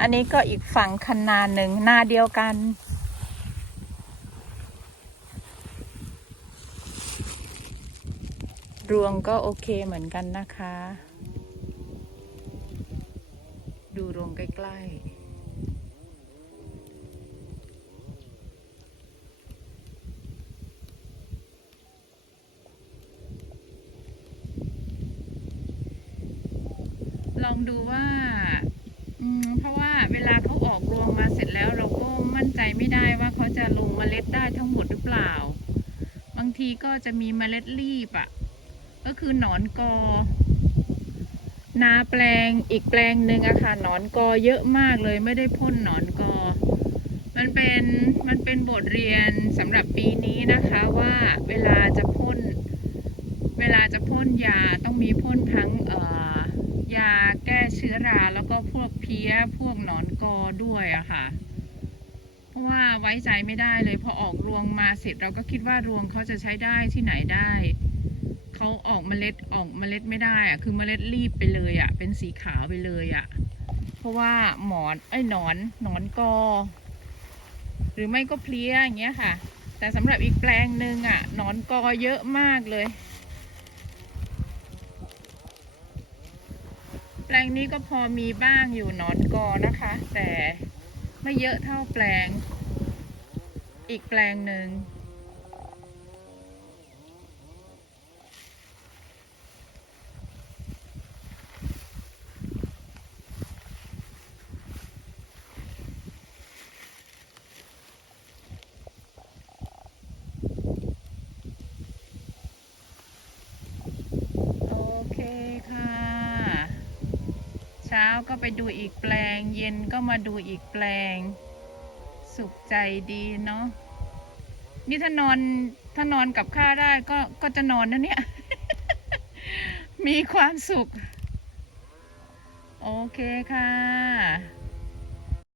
อันนี้ก็อีกฝั่งคันนาหนึ่งหน้าเดียวกัน รวงก็โอเคเหมือนกันนะคะ ดูรวงใกล้ๆลองดูว่า อืม เพราะว่า เวลาเขาออกรวงมาเสร็จแล้วเราก็มั่นใจไม่ได้ว่าเขาจะลงเมล็ดได้ทั้งหมดหรือเปล่า บางทีก็จะมีเมล็ดรีบอะ่ะ ก็คือหนอนกอ นาแปลงอีกแปลงหนึ่งอะค่ะหนอนกอเยอะมากเลยไม่ได้พ่นหนอนกอ มันเป็นมันเป็นบทเรียนสำหรับปีนี้นะคะว่าเวลาจะพ่นเวลาจะพ่นยาต้องมีพ่นทั้งยาแก้เชื้อรา เพี้ยพวกหนอนกอด้วยอะค่ะ เพราะว่าไว้ใจไม่ได้เลยพอออกรวงมาเสร็จเราก็คิดว่ารวงเขาจะใช้ได้ที่ไหนได้เขาออกเมล็ดออกเมล็ดไม่ได้อะคือเมล็ดรีบไปเลยอะเป็นสีขาวไปเลยอะเพราะว่าหมอนไอ้หนอนหนอนกอ หรือไม่ก็เพลี้ยอย่างเงี้ยค่ะ แต่สำหรับอีกแปลงหนึ่งอะหนอนกอเยอะมากเลย แปลงนี้ก็พอมีบ้างอยู่นอนกอนะคะ แต่ไม่เยอะเท่าแปลง อีกแปลงหนึ่ง โอเคค่ะ เช้าก็ไปดูอีกแปลง เย็นก็มาดูอีกแปลง สุขใจดีเนาะนี่ถ้านอนถ้านอนกับข้าได้ก็ก็จะนอนนะเนี่ย มีความสุข โอเคค่ะ